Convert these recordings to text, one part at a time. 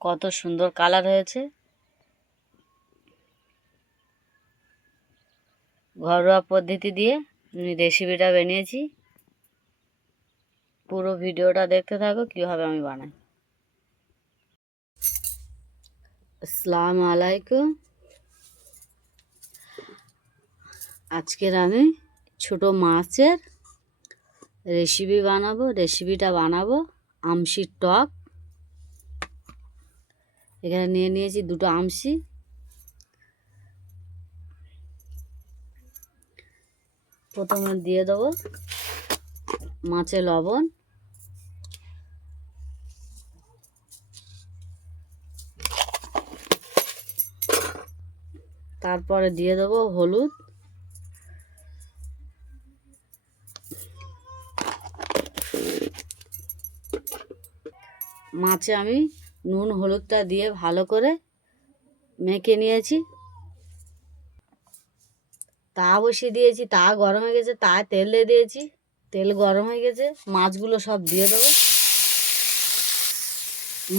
কত সুন্দর কালার হয়েছে। ঘরোয়া পদ্ধতি দিয়ে আমি রেসিপিটা বানিয়েছি। পুরো ভিডিওটা দেখতে থাকো কীভাবে আমি বানাই। আসসালামু আলাইকুম। আজকের আমি ছোট মাছের রেসিপিটা বানাবো আমশির টক। এখানে নিয়ে নিয়েছি 2টো আমশি। প্রথমে দিয়ে দেবো মাছে লবণ, তারপরে দিয়ে দেবো হলুদ, মাছে আমি নুন হলুদটা দিয়ে ভালো করে মেখে নিয়েছি। তা বসিয়ে দিয়েছি, তা গরম হয়ে গেছে, তা তেল দিয়ে দিয়েছি, তেল গরম হয়ে গেছে। মাছগুলো সব দিয়ে দেবো।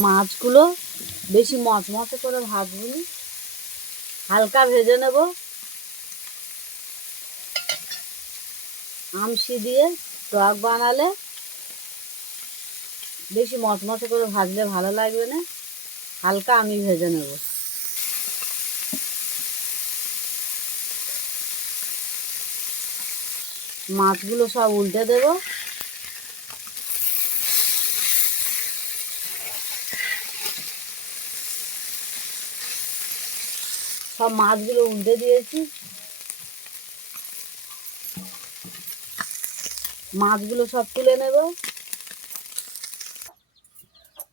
মাছগুলো বেশি মচমচে করে ভাজবনি, হালকা ভেজে নেব। আমশি দিয়ে টক বানালে বেশি মচমচে করে ভাজলে ভালো লাগবে না, হালকা আমি ভেজে নেব। মাছগুলো সব উল্টে দেব। সব মাছগুলো উল্টে দিয়েছি। মাছগুলো সব তুলে নেব।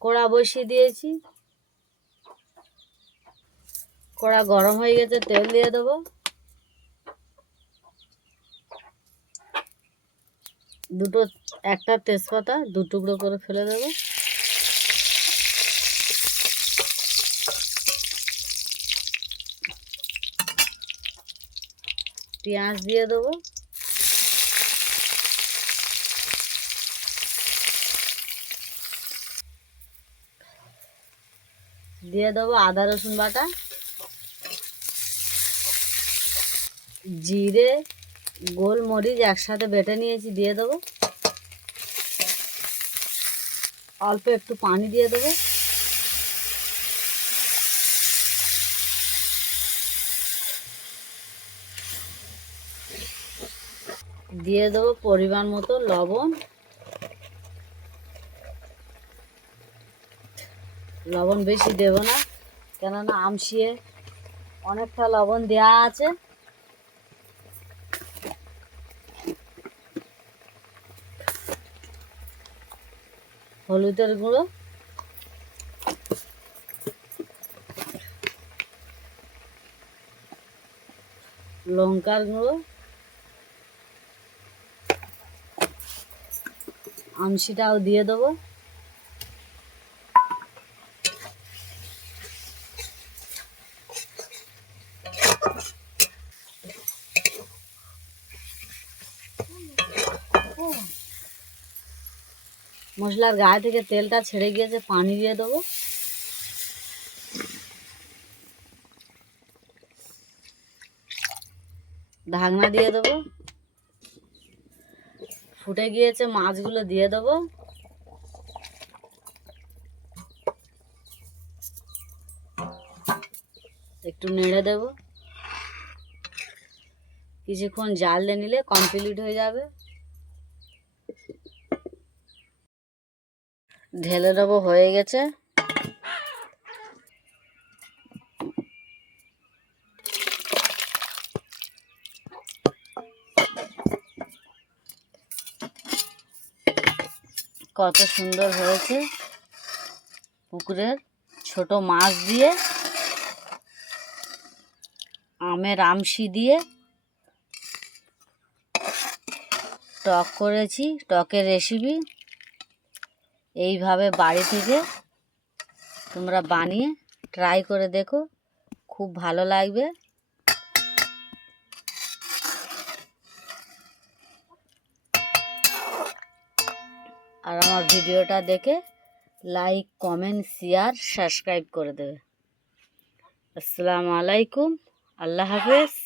কড়া বসিয়ে দিয়েছি, কড়া গরম হয়ে গেছে, তেল দিয়ে দেবো। একটা তেজপাতা 2 টুকরো করে ফেলে দেবো। পেঁয়াজ দিয়ে দেবো। দিয়ে দেবো আদা রসুন বাটা, জিরে গোলমরিচ একসাথে বেটে নিয়েছি, দিয়ে দেবো। অল্প একটু পানি দিয়ে দেবো। দিয়ে দেবো পরিমাণ মতো লবণ। লবণ বেশি দেব না, কেননা আমশিয়ে অনেকটা লবণ দেওয়া আছে। হলুদের গুঁড়ো, লঙ্কার গুঁড়ো, আমশিটাও দিয়ে দেবো। মশলার গায়ে থেকে তেলটা ছেড়ে গিয়েছে, পানি দিয়ে দেবো। ঢাকনা দিয়ে দেবো। ফুটে গিয়েছে, মাছগুলো দিয়ে দেবো। একটু নেড়ে দেব। কিছুক্ষণ জাল দিয়ে নিলে কমপ্লিট হয়ে যাবে। ঢেলে দেবো, হয়ে গেছে। কত সুন্দর হয়েছে। পুকুরের ছোট মাছ দিয়ে, আমের আমশি দিয়ে টক করেছি। টকের রেসিপি এইভাবে বাড়ি থেকে তোমরা বানিয়ে ট্রাই করে দেখো, খুব ভালো লাগবে। আর আমার ভিডিওটা দেখে লাইক কমেন্ট শেয়ার সাবস্ক্রাইব করে দেবে। আসসালামু আলাইকুম, আল্লাহ হাফেজ।